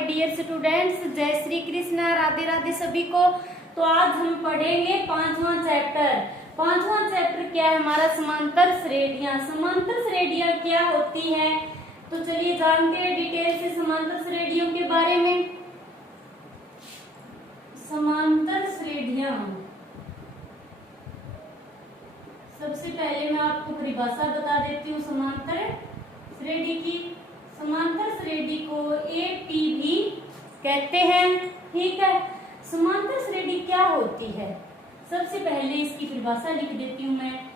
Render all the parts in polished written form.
My dear students, जय श्री कृष्णा, राधे राधे सभी को। तो आज हम पढ़ेंगे पांचवा चैप्टर। पांचवा चैप्टर क्या है हमारा? समांतर श्रेणियां। समांतर श्रेणियां क्या होती हैं? तो चलिए जानते हैं डिटेल से समांतर श्रेणियों के बारे में। समांतर श्रेणियां, सबसे पहले मैं आपको परिभाषा बता देती हूँ समांतर श्रेणी की। समांतर श्रेणी को एपी भी कहते हैं, ठीक है। समांतर श्रेणी क्या होती है? सबसे पहले इसकी परिभाषा लिख देती हूँ मैं।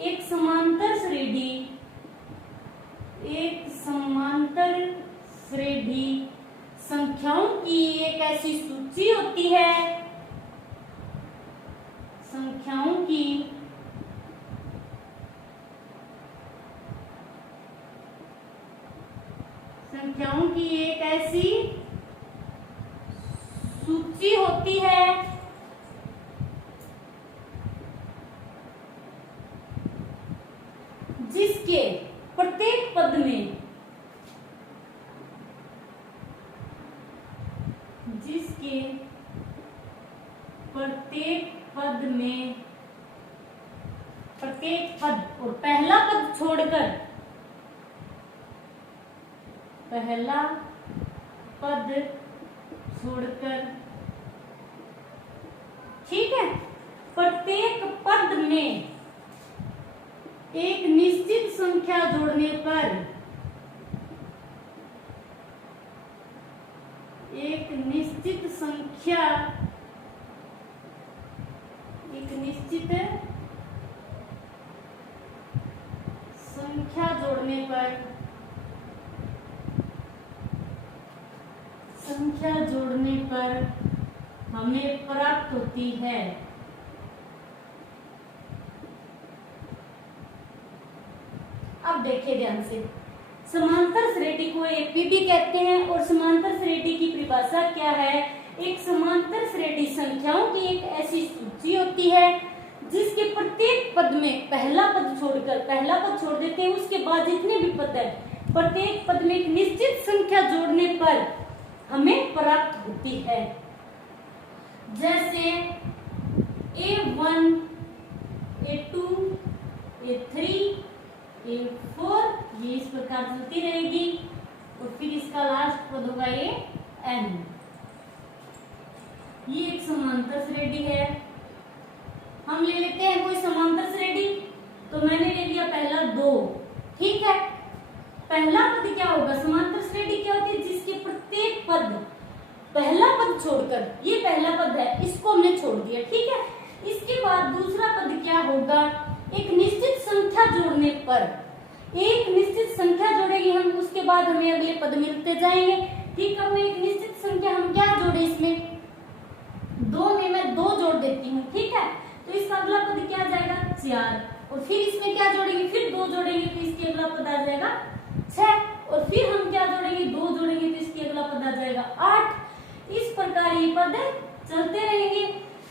एक समांतर श्रेणी संख्याओं की एक ऐसी सूची होती है, संख्याओं की एक ऐसी सूची होती है जिसके प्रत्येक पद में प्रत्येक पद और पहला पद छोड़कर, ठीक है, प्रत्येक पद में एक निश्चित संख्या जोड़ने पर संख्या जोड़ने पर हमें प्राप्त होती है। अब देखिए ध्यान से, समांतर श्रेणी को एपी भी कहते हैं। और समांतर श्रेणी की परिभाषा क्या है? एक समांतर श्रेणी संख्याओं की एक ऐसी सूची होती है जिसके प्रत्येक पद में पहला पद छोड़ देते हैं, उसके बाद जितने भी पद है प्रत्येक पद में एक निश्चित संख्या जोड़ने पर हमें प्राप्त होती है। जैसे A1, A2, A3, A4, ये इस प्रकार चलती रहेगी और फिर इसका लास्ट पद होगा N। ये एक समांतर श्रेणी है। हम ले लेते हैं कोई समांतर श्रेणी, तो मैंने ले लिया पहला 2, ठीक है। पहला पद क्या होगा? समांतर श्रेणी क्या होती है? जिसके प्रत्येक पद पहला पद छोड़कर, ये पहला पद है, इसको हमने छोड़ दिया, ठीक है। इसके बाद दूसरा पद क्या होगा? एक निश्चित संख्या जोड़ने पर, एक निश्चित संख्या जोड़ेंगे हम, उसके बाद हमें अगले पद मिलते जाएंगे, ठीक है। एक निश्चित संख्या हम क्या जोड़े? इसमें 2 में मैं 2 जोड़ देती हूँ, ठीक है। तो इसका अगला पद क्या आ जाएगा? 4। और फिर इसमें क्या जोड़ेंगे? फिर 2 जोड़ेंगे तो इसके अगला पद आ जाएगा 6। और फिर हम क्या जोड़ेंगे? 2 जोड़ेंगे तो इसके अगला पद आ जाएगा 8। इस प्रकार ये पद चलते रहेंगे।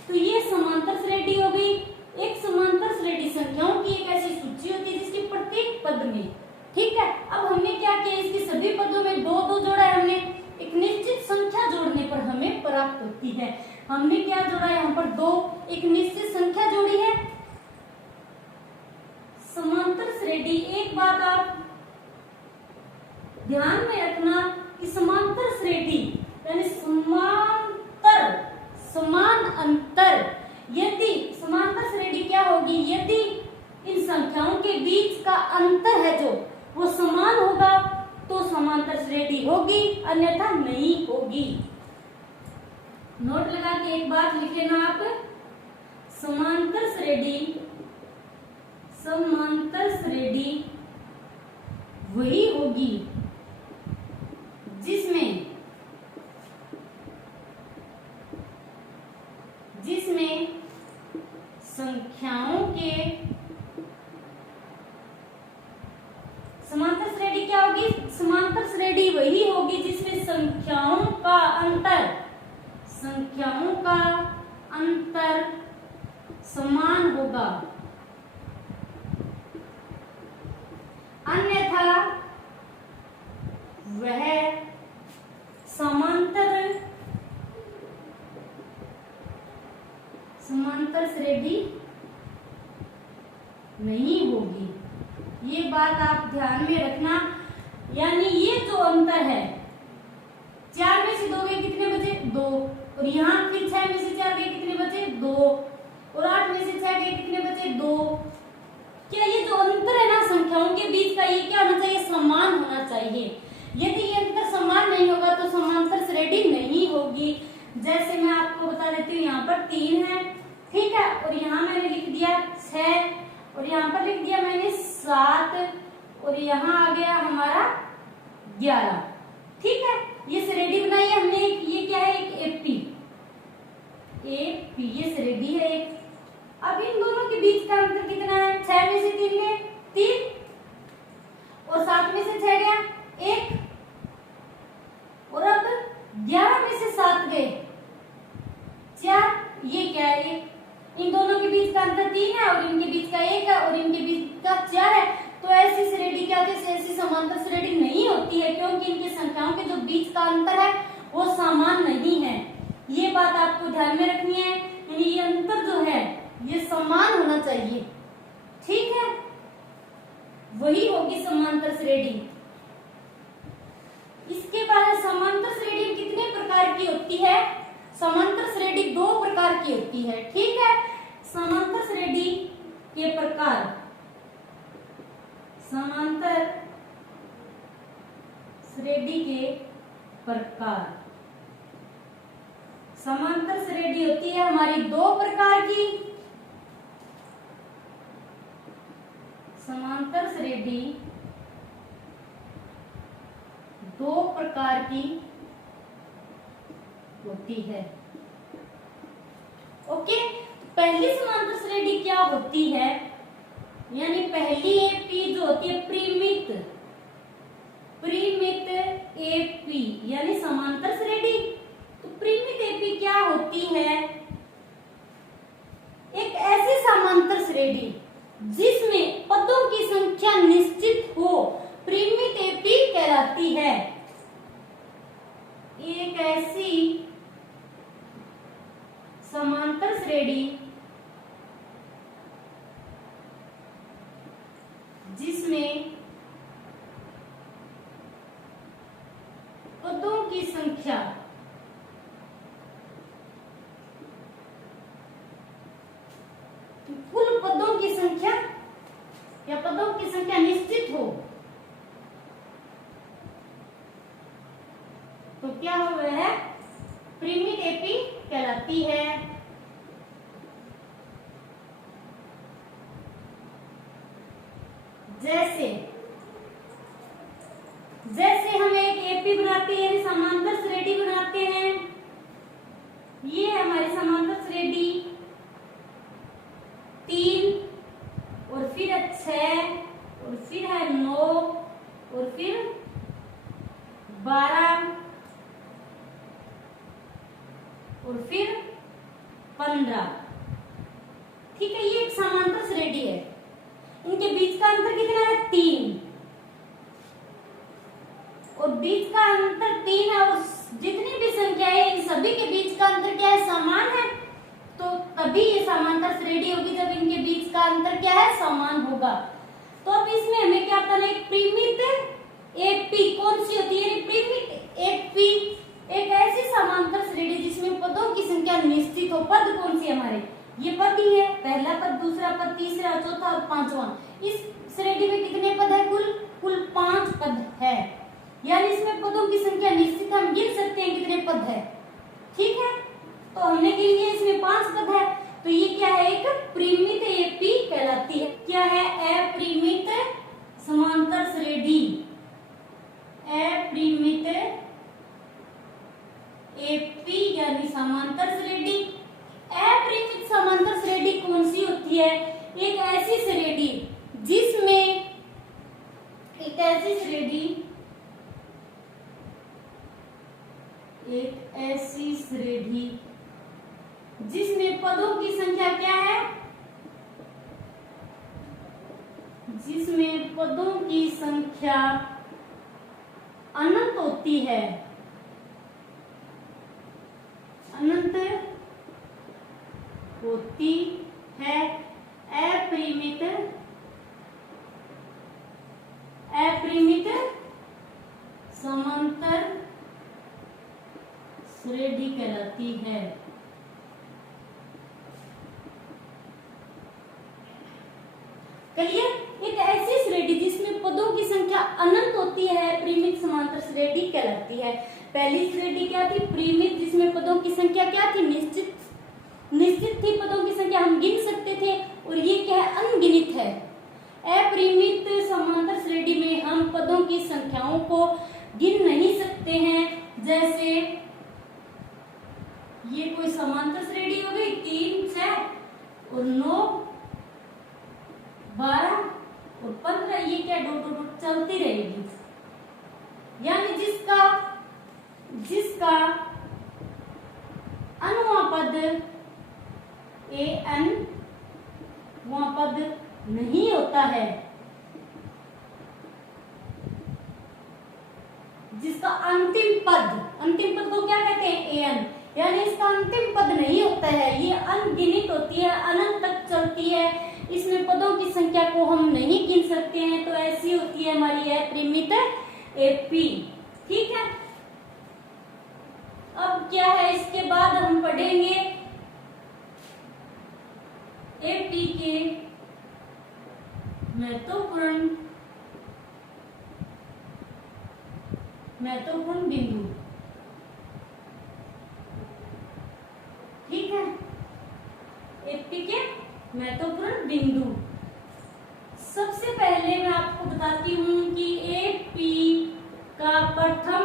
तो ये समांतर श्रेणी हो गई। एक समांतर श्रेणी संख्याओं की एक ऐसी सूची होती है जिसके प्रत्येक पद में, ठीक है। अब हमने क्या किया? इसके सभी पदों में 2-2 जोड़ा है हमने, एक निश्चित संख्या जोड़ने पर हमें प्राप्त होती है। हमने क्या जोड़ा? यहाँ पर 2, एक निश्चित संख्या जोड़ी है। समांतर श्रेणी, एक बात आप ध्यान में रखना कि समांतर श्रेणी यानी समान अंतर, यदि समांतर श्रेणी क्या होगी? यदि इन संख्याओं के बीच का अंतर है जो वो समान होगा तो समांतर श्रेणी होगी, अन्यथा नहीं होगी। नोट लगा के एक बात लिख लेना आप, समांतर श्रेणी वही होगी जिसमें संख्याओं के, समांतर श्रेणी क्या होगी? समांतर श्रेणी वही होगी जिसमें संख्याओं का अंतर समान होगा, अन्यथा वह समान समांतर श्रेणी नहीं होगी। ये बात आप ध्यान में रखना। यानी ये जो अंतर है, 4 में से 2 गए कितने बचे? 2। और यहाँ फिर 6 में से 4 गए कितने बचे? 2। और 8 में से 6 गए कितने बचे? 2। क्या ये जो अंतर है ना संख्याओं के बीच का, ये क्या होना चाहिए? समान होना चाहिए। यदि ये अंतर समान नहीं होगा तो समांतर श्रेणी नहीं होगी। जैसे मैं आपको बता देती हूँ, यहाँ पर 3 है, ठीक है, और यहाँ मैंने लिख दिया 6, और यहाँ पर लिख दिया मैंने 7, और यहाँ आ गया हमारा 11। ठीक है, ये श्रेणी बनाई है हमने। ये क्या है? एक एपी, ये श्रेणी है एक। अब इन दोनों के बीच का अंतर कितना है? 6 में से 3 गए 3, और 7 में से 6 गया 1, और अब 11 में से 7 गए 4। ये क्या है? इन दोनों के बीच का अंतर 3 है, और इनके बीच का 1 है, और इनके बीच का 4 है। तो ऐसी श्रेणी क्या होती है? ऐसी समांतर श्रेणी नहीं होती है, क्योंकि इनकी संख्याओं के जो बीच का अंतर है वो समान नहीं है। ये बात आपको ध्यान में रखनी है। यानी ये अंतर जो है ये समान होना चाहिए। ठीक है, वही होगी समांतर श्रेणी। इसके बाद समांतर श्रेणी कितने प्रकार की होती है? समांतर श्रेणी 2 प्रकार की होती है। ठीक है, समांतर श्रेणी के प्रकार, समांतर श्रेणी के प्रकार। समांतर श्रेणी होती है हमारी 2 प्रकार की। समांतर श्रेणी 2 प्रकार की होती है। ओके, पहली समांतर श्रेणी क्या होती है? यानी पहली एपी जो होती है परिमित एपी, यानी समांतर श्रेणी। तो परिमित एपी क्या होती है? एक ऐसी समांतर श्रेणी जिसमें पदों की संख्या निश्चित हो, परिमित एपी कहलाती है। एक ऐसी समांतर श्रेणी जिसमें पदों की संख्या कुल पदों की संख्या या पदों की संख्या निश्चित हो, तो क्या हो गया है? परिमित एपी कहलाती है। जैसे हम एक एपी बनाते हैं, समांतर श्रेणी बनाते हैं। ये है हमारी समांतर श्रेणी 3, और फिर 6, और फिर है 9, और फिर 12, और फिर 15। ठीक है, ये एक समांतर श्रेणी है। इनके बीच का अंतर कितना है? 3, और बीच का अंतर 3 है, और जितनी भी संख्या है इन सभी के बीच का अंतर क्या है? समान है। तो तभी ये समांतर श्रेणी होगी जब इनके बीच का अंतर क्या है? समान होगा। तो अब इसमें हमें क्या करना है? परिमित एपी कौन सी होती है? परिमित एपी एक ऐसी समांतर श्रेणी जिसमें पदों की संख्या निश्चित हो। पद कौन सी हमारे? ये पद ही है, पहला पद, दूसरा पद, तीसरा, चौथा और 5वां। इस श्रेणी में कितने पद है? कुल 5 पद है। यानी इसमें पदों की संख्या निश्चित, हम गिन सकते हैं कितने पद है। ठीक है, तो हमने गिन लिया, इसमें 5 पद है। तो ये क्या है? एक परिमित एपी कहलाती है। क्या है? अपरिमित समांतर श्रेणी। अपरिमित एपी यानी समांतर श्रेणी। अपरिमित समांतर श्रेणी कौन सी होती है? एक ऐसी श्रेणी जिसमें एक ऐसी श्रेणी जिसमें पदों की संख्या क्या है? जिसमें पदों की संख्या अनंत होती है। अनंत होती है। अपरिमित समांतर श्रेणी कहलाती है। क्लियर? एक ऐसी श्रेणी जिसमें पदों की संख्या अनंत होती है परिमित समांतर श्रेणी कहलाती है। पहली श्रेणी क्या थी? परिमित, जिसमें पदों की संख्या क्या थी? निश्चित थी पदों की संख्या, हम गिन सकते थे। और ये क्या है? अनगिनत है। अपरिमित समांतर श्रेणी में हम पदों की संख्याओं को गिन नहीं सकते हैं। जैसे ये कोई समांतर श्रेणी हो गई, 3, 6 और 9, 12 और 15, ये क्या डॉट डॉट डॉट चलती रहेगी। यानी जिसका अनुआ पद an वहां पद नहीं होता है, जिसका अंतिम पद को क्या कहते हैं? an, यानी इसका अंतिम पद नहीं होता है, ये अनगिनत होती है, अनंत तक चलती है, इसमें पदों की संख्या को हम नहीं गिन सकते हैं, तो ऐसी होती है हमारी अपरिमित एपी। ठीक है? अब क्या है, इसके बाद हम पढ़ेंगे एपी के महत्वपूर्ण बिंदु। ठीक है? एपी के महत्वपूर्ण बिंदु। सबसे पहले मैं आपको बताती हूं कि एपी का प्रथम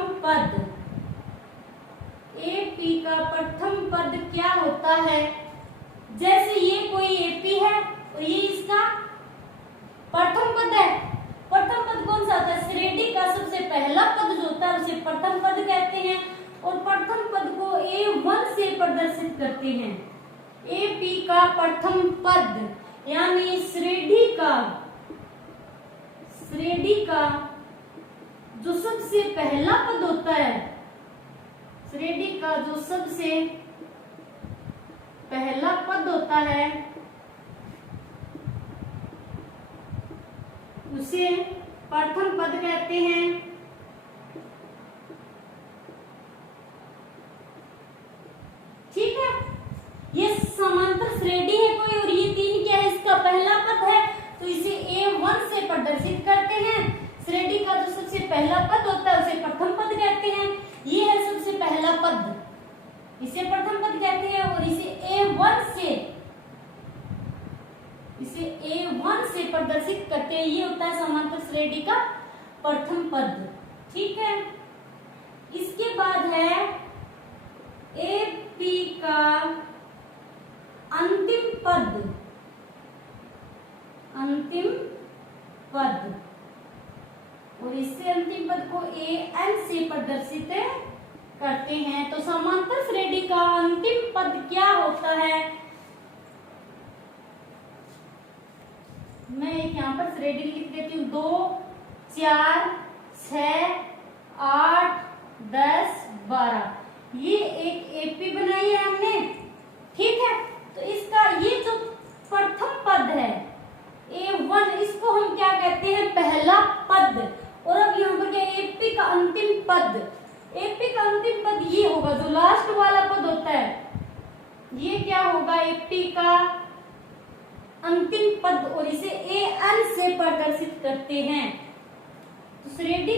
पद क्या होता है। जैसे ये कोई एपी है और ये इसका प्रथम पद है। प्रथम पद कौन सा होता है? श्रेणी का सबसे पहला पद जो होता है उसे प्रथम पद कहते हैं, और प्रथम पद को A1 से प्रदर्शित करते हैं। एपी का प्रथम पद यानी श्रेणी का जो सबसे पहला पद होता है, श्रेणी का जो सबसे पहला पद होता है उसे प्रथम पद कहते हैं। ठीक है? ये समांतर श्रेणी है कोई, और ये 3 क्या है? इसका पहला पद है, तो इसे A1 से प्रदर्शित करते हैं। श्रेणी का जो सबसे पहला पद होता है उसे प्रथम पद कहते हैं। ये है सबसे पहला पद, इसे प्रथम पद कहते हैं, और इसे A1 से प्रदर्शित करते हैं। ये होता है समांतर श्रेणी का प्रथम पद। ठीक है? इसके बाद है एपी का अंतिम पद, और इससे अंतिम पद को an से प्रदर्शित करते हैं। तो समांतर श्रेणी का अंतिम पद क्या होता है? मैं एक यहाँ पर श्रेणी लिख देती हूँ। 2, 4, 6, 8, 10, 12, ये एक एपी बनाई है हमने। ठीक है? तो इसका ये जो प्रथम पद है A1, इसको हम क्या कहते हैं? पहला पद। और अब यहाँ पर क्या? एपी का अंतिम पद। एपी का अंतिम पद ये होगा, जो लास्ट वाला पद होता है, ये क्या होगा? एपी का अंतिम पद, और इसे an से प्रदर्शित करते हैं। तो श्रेणी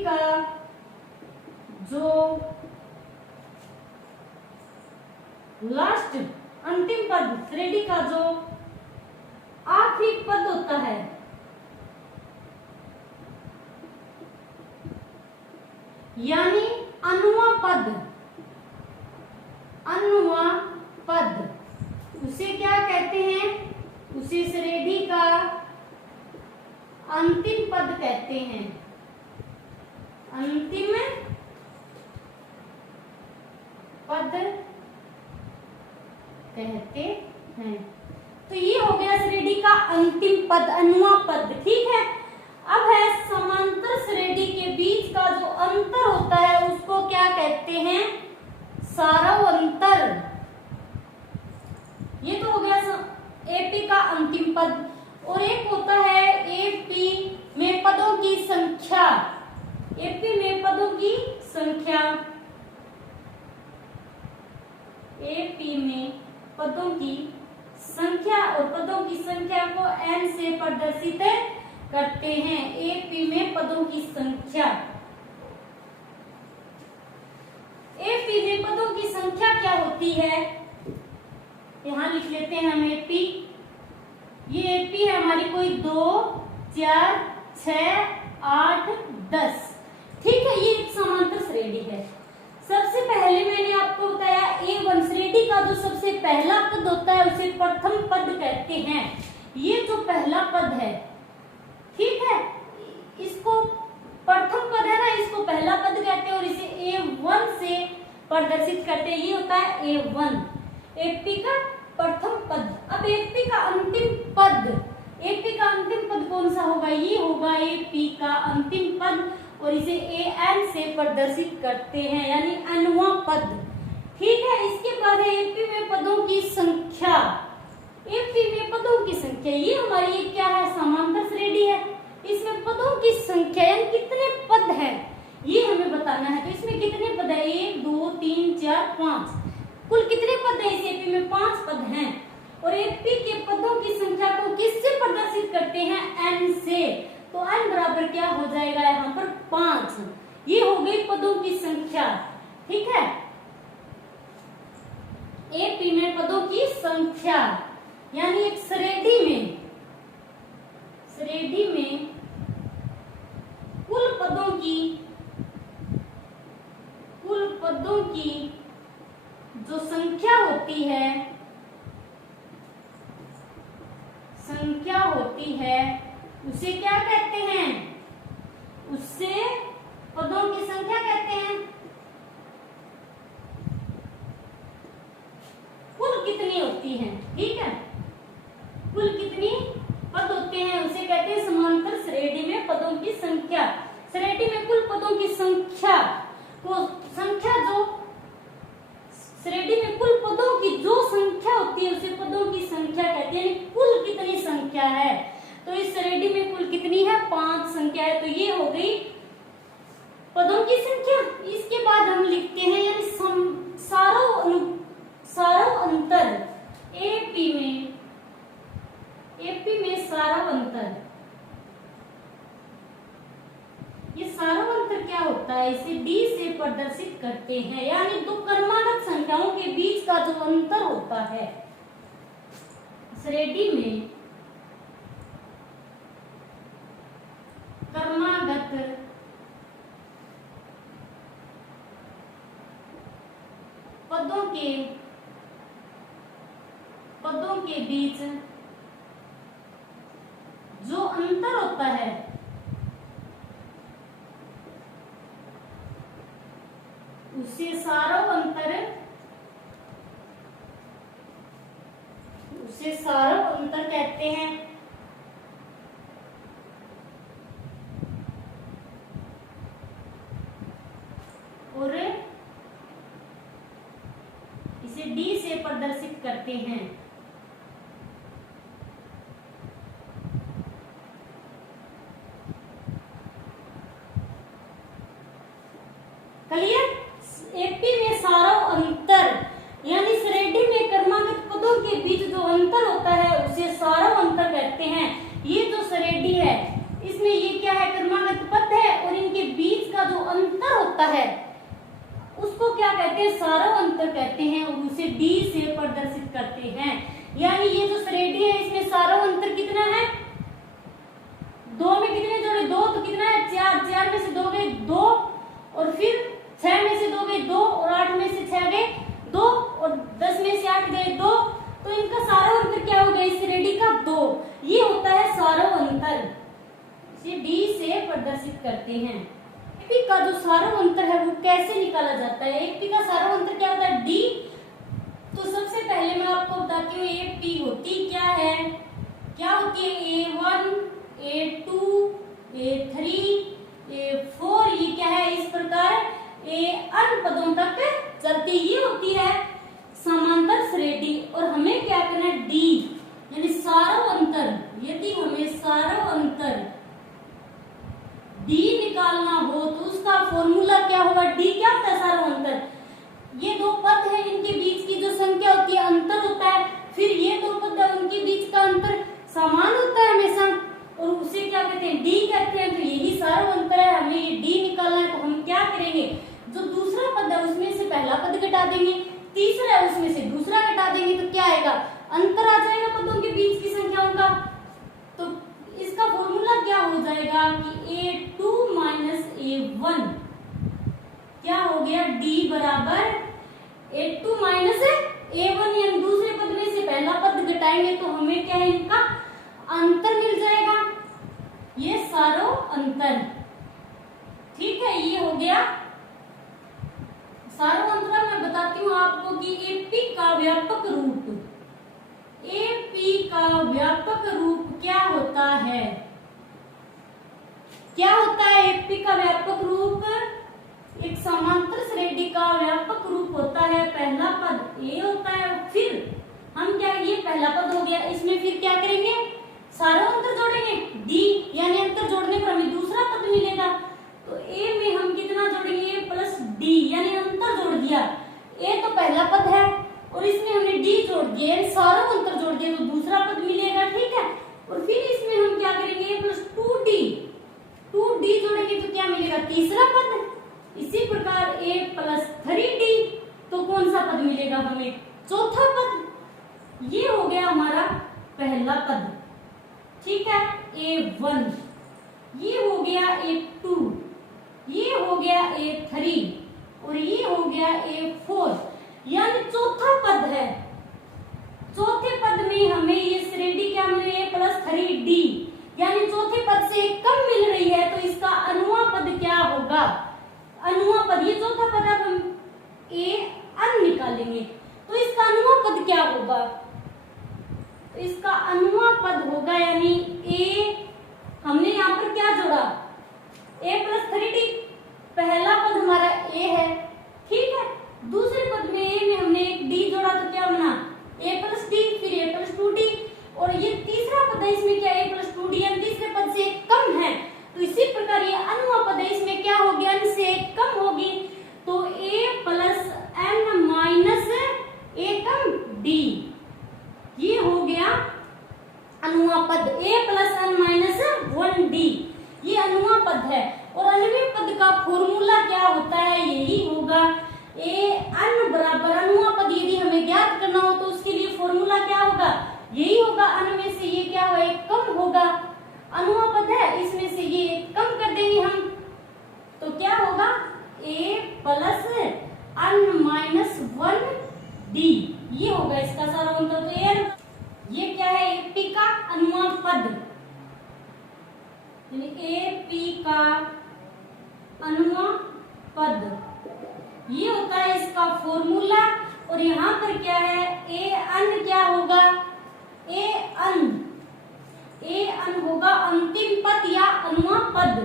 का जो लास्ट अंतिम पद, श्रेणी का जो आखिरी पद होता है, यानी अनुआ पद, उसे क्या कहते हैं? उसे श्रेणी का अंतिम पद कहते हैं। अंतिम पद कहते हैं। तो ये हो गया श्रेणी का अंतिम पद, अनुआ पद। ठीक है? अब है समांतर श्रेणी के बीच का जो अंतर होता है उसको क्या कहते हैं? सारव अंतर। संख्या, एपी में पदों की संख्या और पदों की संख्या को n से प्रदर्शित करते हैं। एपी में पदों की संख्या, एपी में पदों की संख्या क्या होती है, यहां लिख लेते हैं हम एपी। ये एपी है हमारी कोई 2, 4, 6, 8, 10। ठीक है, ये एक समांतर श्रेणी है। सबसे पहले मैंने आपको बताया A1 श्रेणी का जो सबसे पहला पद होता है उसे प्रथम पद कहते हैं। ये जो पहला पद है, ठीक है, इसको प्रथम पद है ना, इसको पहला पद कहते हैं और इसे A1 से प्रदर्शित करते हैं। ये होता है A1, एपी का प्रथम पद। अब एपी का अंतिम पद, एपी का अंतिम पद कौन सा होगा, ये होगा एपी का अंतिम पद और इसे एन से प्रदर्शित करते हैं, यानी nवां पद। ठीक है, इसके बाद है एपी में पदों की संख्या। एपी में पदों की संख्या, ये हमारी एक क्या है, समांतर श्रेणी है। इसमें पदों की संख्या यानी कितने पद हैं ये हमें बताना है। तो इसमें कितने पद है, 1, 2, 3, 4, 5, कुल कितने पद है इस एपी में, 5 पद हैं। और एपी के पदों की संख्या को किससे प्रदर्शित करते हैं, n से। तो n बराबर क्या हो जाएगा यहाँ पर 5। ये हो गई पदों की संख्या। ठीक है, एपी में पदों की संख्या यानी एक श्रेणी में कुल पदों की जो संख्या होती है उसे क्या कहते हैं, उससे पदों की संख्या कहते हैं। कुल कितनी होती है, ठीक है, कुल कितनी पद होते हैं उसे कहते हैं समांतर श्रेणी में पदों की संख्या। श्रेणी में कुल पदों की संख्या को जो श्रेणी में कुल पदों की जो संख्या होती है उसे पदों की संख्या कहते हैं। कुल कितनी संख्या है, तो इस श्रेणी में कुल कितनी है, 5 संख्या है। तो ये हो गई पदों की संख्या। इसके बाद हम लिखते हैं यानी सारों अंतर। एपी में सारों अंतर, ये सारों अंतर क्या होता है, इसे D से प्रदर्शित करते हैं, यानी दो क्रमागत संख्याओं के बीच का जो अंतर होता है श्रेणी में क्रमागत पदों के बीच जो अंतर होता है उसे सारों अंतर कहते हैं। और इसे D से प्रदर्शित करते हैं। क्लियर, एपी में सारों अंतर यानी श्रेणी में क्रमागत पदों के बीच जो अंतर होता है उसे सारों अंतर कहते हैं। ये जो श्रेणी है इसमें ये क्या है, क्रमागत पद है और इनके बीच का जो अंतर होता है उसको क्या कहते हैं, सारों अंतर कहते हैं और उसे D से प्रदर्शित करते हैं। यानी ये जो श्रेणी है इसमें सारों अंतर कितना है, 2 में कितने जोड़े, 2, तो कितना है 4, 4 में से 2 गए 2 और फिर 6 में से 2 गए 2 और 8 में से 6 गए 2 और 10 में से 8 गए 2, तो इनका सारों अंतर क्या हो गया, इस श्रेणी का 2। ये होता है सारों अंतर, इसे D से प्रदर्शित करते हैं। एपी का जो सारों अंतर है वो कैसे निकाला जाता है, एपी का सारों अंतर क्या होता है, D। तो सबसे पहले मैं आपको बताती हूँ एपी होती क्या है, क्या होती है, A1, A2, A3, A4, ये क्या है, इस प्रकार An पदों तक चलती, ये होती है समांतर श्रेणी। और हमें क्या करना है, D यानी सारों अंतर। यदि हमें सारों अंतर D निकालना हो तो उसका फॉर्मूला क्या होगा, D क्या होता है, ये दो पद है, इनके बीच की जो संख्या होती है अंतर होता है, फिर ये दो पद है उनके बीच का अंतर समान होता है हमेशा, और उसे क्या कहते हैं, डी कहते हैं। तो यही सारा अंतर है, हमें ये डी निकालना है। तो हम क्या करेंगे, जो दूसरा पद है उसमें से पहला पद घटा देंगे, तीसरा है उसमें से दूसरा घटा देंगे, तो क्या आएगा, अंतर आ जाएगा पदों के बीच की संख्याओं का। तो इसका फॉर्मूला क्या हो जाएगा कि A2 माइनस A1 क्या हो गया, D बराबर A2 माइनस A1, यानी दूसरे पद में से पहला पद घटाएंगे तो हमें क्या है, इनका अंतर मिल जाएगा, ये सारो अंतर। ठीक है, ये हो गया सारो अंतर। मैं बताती हूँ आपको कि एपी का व्यापक रूप, एपी का व्यापक रूप क्या होता है, क्या होता है एपी का व्यापक रूप। एक समांतर श्रेणी का व्यापक रूप होता है, पहला पद ए होता है, फिर हम क्या, ये पहला पद हो गया, इसमें फिर क्या करेंगे, सारा अंतर जोड़ेंगे, डी, यानी अंतर जोड़ने पर हमें दूसरा पद मिलेगा। तो ए में हम कितना जोड़ेंगे, ए प्लस डी, यानी अंतर जोड़ दिया। ए तो पहला पद है और इसमें हमने डी जोड़ दिया, यानी सारा अंतर जोड़ दिया, तो दूसरा पद मिलेगा। ठीक है, और फिर इसमें हम क्या करेंगे, ए प्लस 2d जोड़ेंगे तो क्या मिलेगा, तीसरा पद। इसी प्रकार a प्लस 3d, तो कौन सा पद मिलेगा हमें, चौथा पद। ये हो गया हमारा पहला पद। ठीक है, A1, ये हो गया A2, ये हो गया A3 और ये हो गया A4, यानी चौथा पद है। चौथे पद में हमें ये श्रेणी क्या मिल रही है, प्लस 3d, यानी चौथे पद से कम मिल रही है, तो इसका अनुआ पद क्या होगा, अनुआ पद, ये चौथा पद अब हम A निकालेंगे, तो इसका अनुआ पद क्या होगा, तो इसका अनुआ पद होगा, यानी A, हमने यहाँ पर क्या जोड़ा, A प्लस 3d, पहला पद हमारा A है। ठीक है, दूसरे पद में A में हमने एक D जोड़ा तो क्या बना, A प्लस D, फिर A प्लस 2d, और ये तीसरा पद है, इसमें क्या A प्लस 2d, यानी तीसरे पद से कम है, तो इसी प्रकार ये अनुआ पद है, इसमें क्या होगी, n से कम होगी, तो A plus n minus A come D, ये हो गया अनुआ पद, A plus n minus 1d, ये अनुआ पद है। और अनुमेय पद का फॉर्मूला क्या होता है, यही होगा an बराबर अनुआ पद, यदि हमें ज्ञात करना हो तो उसके लिए फॉर्मूला क्या होगा, यही होगा, अन में से ये क्या होगा, कम होगा, अनुआ पद है, इसमें से ये कम कर देंगे हम, तो क्या होगा, A plus n minus 1d, ये होगा इसका सारा अंतर। तो ये क्या है, एपी का अनुआ पद, यानी एपी का अनुआ पद, ये होता है इसका फॉर्मूला। और यहाँ पर क्या है, an क्या होगा, an होगा अंतिम पद या अनुआ पद,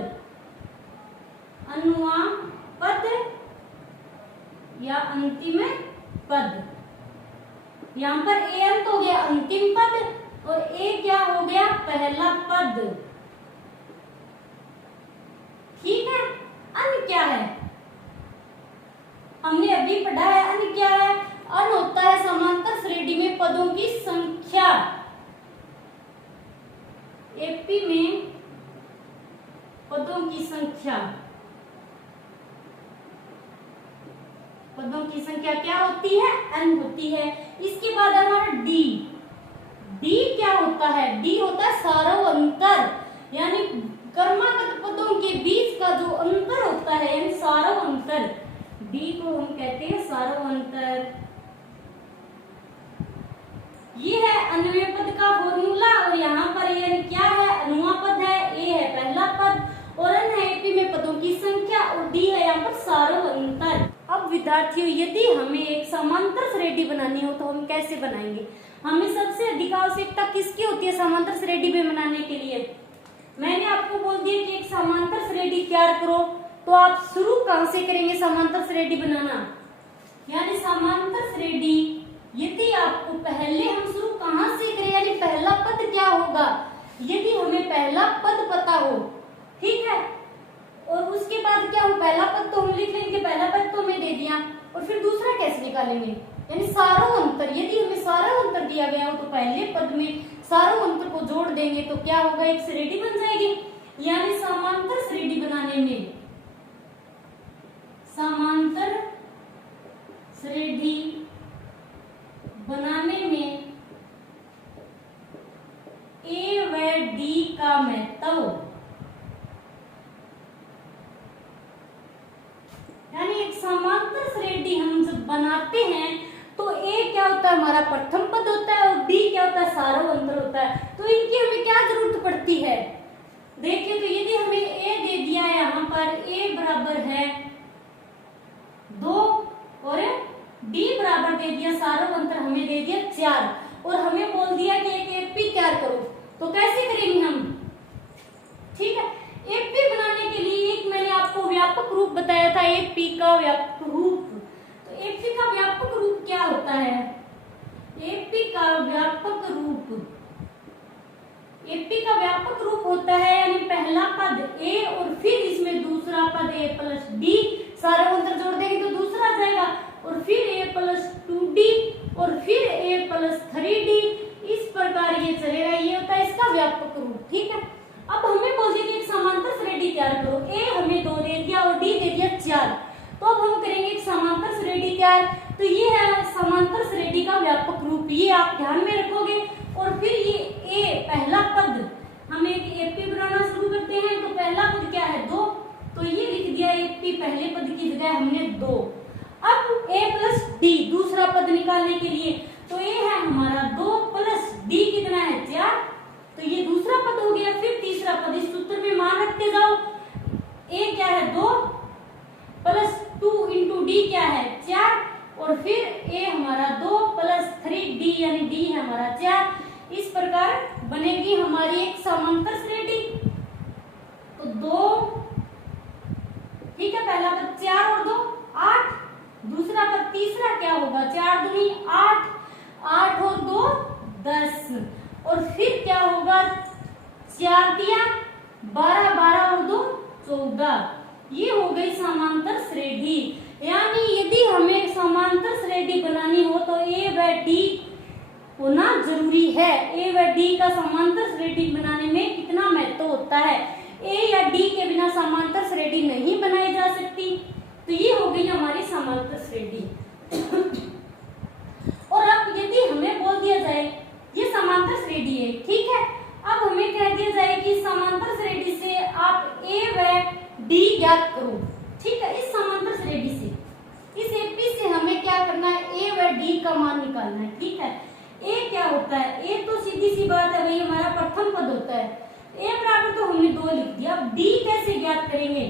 अनुआ पद या अंतिम पद। यहाँ पर an तो हो गया अंतिम पद और a क्या हो गया, पहला पद। ठीक है, अन क्या है, हमने अभी पढ़ा है, अन क्या है, अन होता है समांतर श्रेणी में पदों की संख्या। एपी में पदों की संख्या, पदों की संख्या क्या होती है, n होती है। इसके बाद हमारा d, d क्या होता है, d होता है सारो अंतर, यानी क्रमागत पदों के बीच का जो अंतर होता है, यानी सारो अंतर, d को हम कहते हैं सारो अंतर। ये है अनुमेय पद का फॉर्मूला। और यहाँ पर ये क्या है, अनुआ पद है, a है पहला पद और n है एपी में पदों की संख्या और d है यहाँ पर सारो अंतर। अब विद्यार्थियों, यदि हमें एक समांतर श्रेणी बनानी हो तो हम कैसे बनाएंगे, हमें सबसे अधिक आवश्यकता किसकी होती है समांतर श्रेणी में बनाने के लिए। मैंने आपको बोल दिया कि एक समांतर श्रेणी तैयार करो, तो आप शुरू कहां से करेंगे समांतर श्रेणी बनाना, यानी समांतर श्रेणी यदि आपको पहले हम शुरू कहां से करें, यानी पहला पद क्या होगा, यदि हमें पहला पद पता हो, ठीक है, और उसके बाद क्या हो, पहला पद तो हम लिख लेंगे, पहला पद तो हमें दे दिया और फिर दूसरा कैसे निकालेंगे, यानी सारों अंतर, यदि हमें सारों अंतर दिया गया हो तो पहले पद में सारों अंतर को जोड़ देंगे तो क्या होगा, एक श्रेणी बन जाएगी। यानी समांतर श्रेणी बनाने में, समांतर श्रेणी बनाने में ए व डी का महत्व, यानी एक समांतर श्रेणी हम जब बनाते हैं तो ए क्या होता है, हमारा प्रथम पद होता है, और डी क्या होता है, सारों अंतर होता है। तो इनकी हमें क्या जरूरत पड़ती है, देखिए तो यदि हमें ए दे दिया है यहाँ पर, ए बराबर है 2 और डी बराबर दे दिया, सारों अंतर हमें दे दिया 4, और हमें बोल दिया कि एक एपी तैयार करो, तो कैसे करेंगे हम, ठीक है। एपी बनाने के लिए एक मैंने आपको व्यापक रूप बताया था, एपी का व्यापक रूप। तो एपी का व्यापक रूप क्या होता है, एपी का व्यापक रूप, एपी का व्यापक रूप होता है यानी पहला पद ए और फिर इसमें दूसरा पद ए प्लस डी, सारा अंतर जोड़ देंगे तो दूसरा आ जाएगा, और फिर ए प्लस 2d और फिर ए प्लस 3d, इस प्रकार ये चलेगा, ये होता है इसका व्यापक रूप, ठीक है। अब हमें बोल दिया कि एक समांतर श्रेणी तैयार करो, ए हमें 2 दे दिया और डी दे दिया 4, तो अब हम करेंगे एक समांतर श्रेणी तैयार। तो ये है समांतर श्रेणी का व्यापक रूप, ये आप ध्यान में रखोगे। और फिर ये ए पहला पद, हम एक एपी बनाना शुरू करते हैं, तो पहला पद क्या है 2, तो ये लिख दिया एपी, पहले पद की जगह हमने 2। अब ए प्लस डी दूसरा पद निकालने के लिए, तो ए है हमारा 2 प्लस डी कितना है 4, तो ये दूसरा पद हो गया। फिर तीसरा पद, इस सूत्र में मान रखते जाओ, ए क्या है 2 प्लस 2 इंटू डी क्या है 4, और फिर ए हमारा 2 प्लस 3d यानी डी है हमारा 4। इस प्रकार बनेगी हमारी एक समांतर श्रेणी। तो 2, ठीक है, पहला पद 4 और 2 8, दूसरा पद तीसरा क्या होगा 4 दूनी 8, 8 और 2 10, और फिर क्या होगा 4 दिया 12, 12 और 2 14, ये हो गई समांतर श्रेणी। यानी यदि हमें समांतर श्रेणी बनानी हो तो ए व डी होना जरूरी है। ए व डी का समांतर श्रेणी बनाने में कितना महत्व होता है, ए या डी के बिना समांतर श्रेणी नहीं बनाई जा सकती। तो ये हो गई हमारी समांतर श्रेणी। और अब यदि हमें बोल दिया जाए ये समांतर श्रेणी है, ठीक है, अब हमें कह दिया जाए कि समांतर श्रेणी से आप ए व डी ज्ञात करो, ठीक है। इस समांतर श्रेणी से, इस एपी से हमें क्या करना है, ए व डी का मान निकालना है, ठीक है। ए क्या होता है, ए तो सीधी सी बात है भाई हमारा प्रथम पद होता है, ए बराबर तो हमने 2 लिख दिया। अब डी कैसे ज्ञात करेंगे,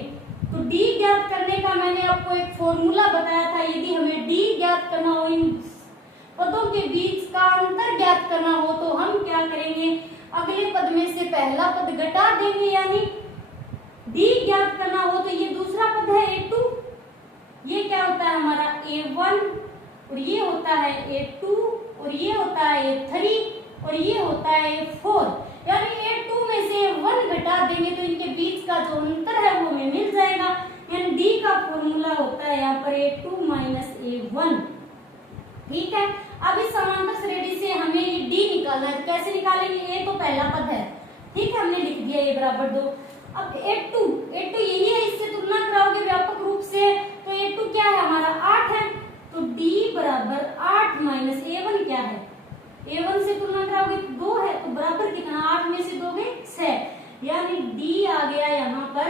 तो डी ज्ञात करने का मैंने आपको एक फॉर्मूला बताया था। यदि हमें डी ज्ञात करना हो, इन पदों के बीच का अंतर ज्ञात करना हो, तो हम क्या करेंगे, अगले पद में से पहला पद घटा देंगे, यानी डी ज्ञात करना हो तो ये दूसरा पद है a2, ये क्या होता है हमारा a1, और ये होता है a2, और ये होता है a3, और ये होता है a4। यानी a2 में से 1 घटा देंगे तो इनके बीच का जो अंतर है वो हमें मिल जाएगा। यानी डी का फॉर्मूला होता है यहाँ पर a2 माइनस a1, ठीक है। अब इस समांतर श्रेणी से हमें ये डी निकालना है, तो कैसे निकालेंगे, ए तो पहला पद है, ठीक है, हमने लिख दिया a बराबर 2। अब a2 यही है, इससे तुलना कराओगे व्यापक रूप से, तो a2 क्या है हमारा 8 है, तो d बराबर 8 माइनस a1 क्या है, a1 से तुलना कराओगे तो 2 है, तो बराबर कितना 8 में से 2 गए 6, यानी d आ गया यहाँ पर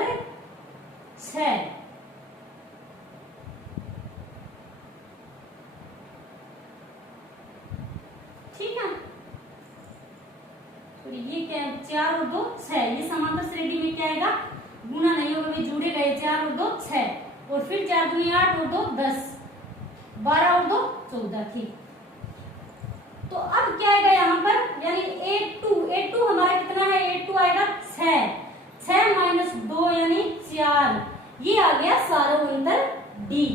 6। ठीक है, तो ये क्या है 4 और 2 6, ये समांतर श्रेणी में क्या आएगा, गुना नहीं होगा, वे जुड़े गए 4 और 2 6, और फिर 4 दूनी 8 और 2 10, 12 और 2 14, ठीक। तो अब क्या आएगा यहाँ पर, यानी a2 हमारा कितना है, a2 आएगा 6 माइनस 2 यानी 4, ये आ गया सारों अंतर d।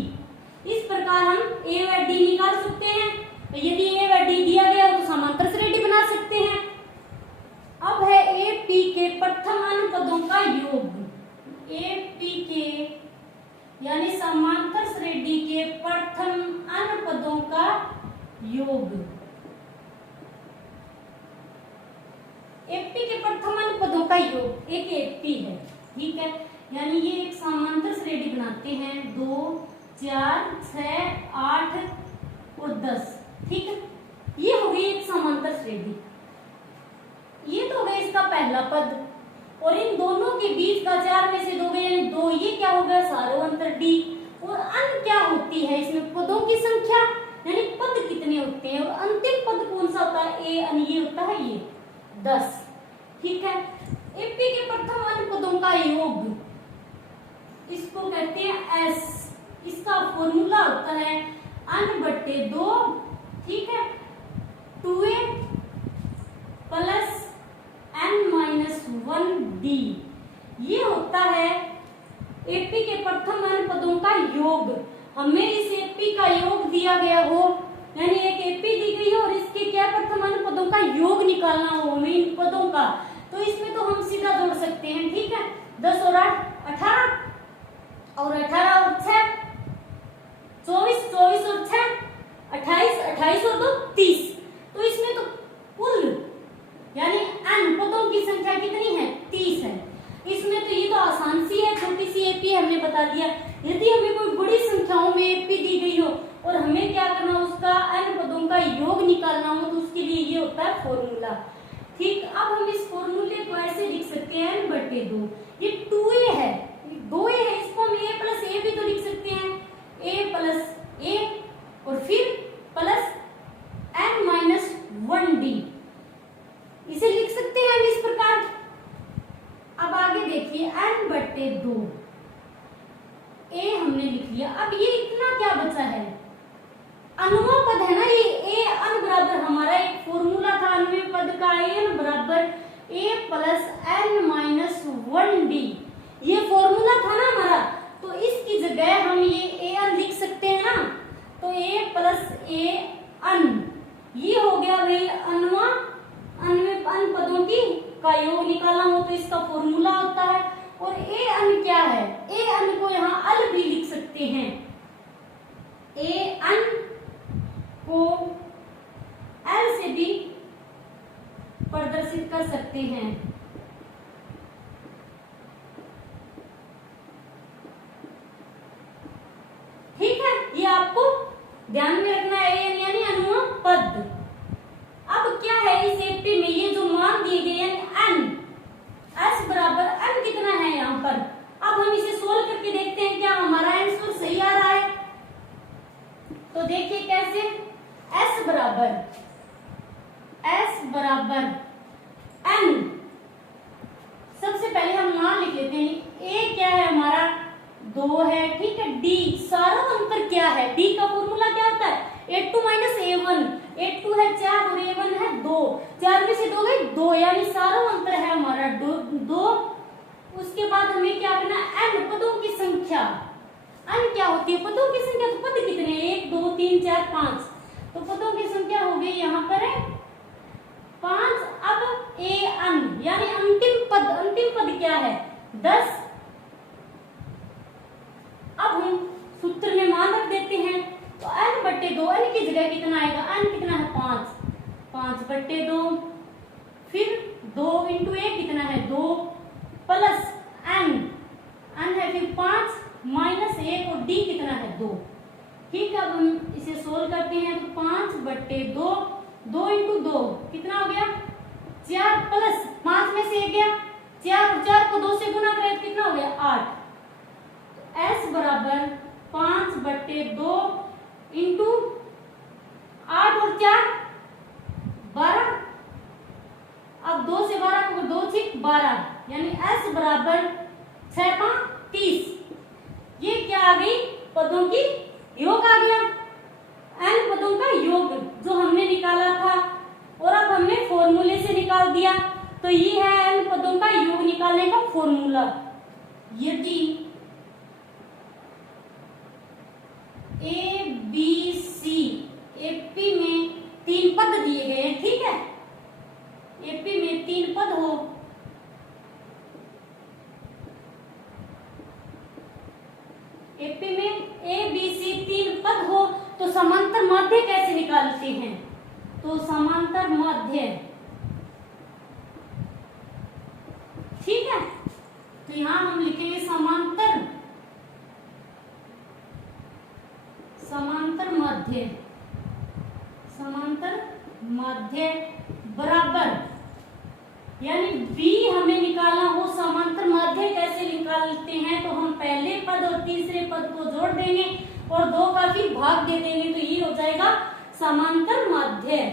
इस प्रकार हम a व d निकाल सकते हैं। तो यदि a व d दिया गया हो तो समांतर श्रेणी बना सकते हैं। अब है AP के प्रथम अनुपदों का योग, AP के यानी समांतर श्रेणी के प्रथम n पदों का योग। एपी के प्रथम n पदों का योग एक एपी है, ठीक है। यानी ये एक समांतर श्रेणी बनाते हैं 2 4 6 8 और 10, ठीक है। ये हो गई एक समांतर श्रेणी। ये तो हो गया इसका पहला पद, और इन दोनों के बीच का 4 में से 2 गए यानी 2, ये क्या होगा सारों डी। और अन क्या होती है इसमें पदों की संख्या, यानी पद कितने होते हैं, और अंतिम पद कौन सा होता है, ए अन, ये होता है ये 10, ठीक है। एपी के प्रथम अन पदों का योग, इसको कहते हैं एस। इसका फॉर्मूला होता है n/2, ठीक है, 2a प्लस n-1d। ये होता है एपी के प्रथम n पदों का योग। हमें इस एपी का योग दिया गया हो, यानी एक एपी दी गई हो और इसके क्या प्रथम n पदों का योग निकालना हो हमें इन पदों का, तो इसमें तो हम सीधा जोड़ सकते हैं, ठीक है। 10 और 8 18, और 18 और 6 24, 24 और 6 28, 28 और 2 30। तो इसमें तो कुल यानी n पदों की संख्या कितनी है, 30 है। इसमें तो ये तो आसान सी है, छोटी सी एपी हमने बता दिया। यदि हमें कोई बड़ी संख्याओं में एपी दी गई हो और हमें क्या करना, उसका n पदों का योग निकालना हो, तो उसके लिए ये होता है फॉर्मूला, ठीक। अब हम इस फॉर्मूले को ऐसे लिख सकते हैं n/2, ये 2a है, 2a है, इसको हम a प्लस ए भी तो लिख सकते हैं, a प्लस ए और फिर प्लस n-1d, इसे लिख सकते हैं हम इस प्रकार। अब आगे देखिए n/2, a हमने लिख लिया। अब ये इतना क्या बचा है, अनुमा पद है ना, ये a अन बराबर हमारा एक फॉर्मूला था अनुमेय पद का, n बराबर a प्लस n-1d, ये फॉर्मूला था ना हमारा। तो इसकी जगह हम ये a n लिख सकते हैं ना, तो a प्लस a n, ये हो गया भाई अनुमा अन पदों की का योग निकालना हो तो इसका फॉर्मूला होता है। और ए अन क्या है, ए अन को यहाँ अल भी लिख सकते हैं, ए अन को एल से भी प्रदर्शित कर सकते हैं। ठीक है, ये आपको ध्यान में रखना है, एन यानी अनुमा पद। अब क्या है इस एपी में ये जो मान दिए गए यानी n, s बराबर n कितना है यहाँ पर। अब हम इसे सोल्व करके देखते हैं क्या हमारा आंसर सही आ रहा है। तो देखिए कैसे, s बराबर n, सबसे पहले हम मान लिख लेते हैं, a क्या है हमारा 2 है, ठीक है। d सारा अंतर क्या है, d का फॉर्मूला क्या होता है, a2 माइनस a1, a2 है 4 और a1 है 2, 4 में से 2 गए 2, यानी सारा अंतर है हमारा 2। उसके बाद हमें क्या करना, n पदों की संख्या, n क्या होती है पदों की संख्या, तो पद कितने 1 2 3 4 5, तो पदों की संख्या हो गई यहाँ पर है 5। अब an यानी अंतिम पद क्या है 10। अब हम सूत्र में मान रख देते हैं, तो n/2, n की जगह कितना आएगा, n कितना है 5/2, फिर 2 इंटू a कितना है 2 प्लस n है फिर 5 माइनस 1 और d कितना है 2। ठीक है, अब हम इसे सोल्व करते हैं, तो 5/2, 2 इंटू 2 कितना हो गया 4 प्लस 5 में से 1 गया 4 और 4 को 2 से गुना करें तो कितना हो गया 8। s बराबर 5/2 इंटू 8 और 4 12। अब 2 से 12 को 2 से 12, यानी s बराबर 6/30। ये क्या आ गई, पदों की योग आ गया, n पदों का योग जो हमने निकाला था, और अब हमने फॉर्मूले से निकाल दिया। तो ये है n पदों का योग निकालने का फॉर्मूला। यदि ए बी सी एपी में 3 पद दिए गए हैं, ठीक है, एपी में 3 पद हो, एपी में ए बी सी 3 पद हो तो समांतर माध्य कैसे निकालते हैं? तो समांतर माध्य, ठीक है, तो यहां हम लिखेंगे समांतर माध्य, समांतर माध्य बराबर, यानी बी हमें निकालना हो, समांतर माध्य कैसे निकालते हैं? तो हम पहले पद और तीसरे पद को जोड़ देंगे और 2 का भी भाग दे देंगे, तो ये हो जाएगा समांतर माध्य।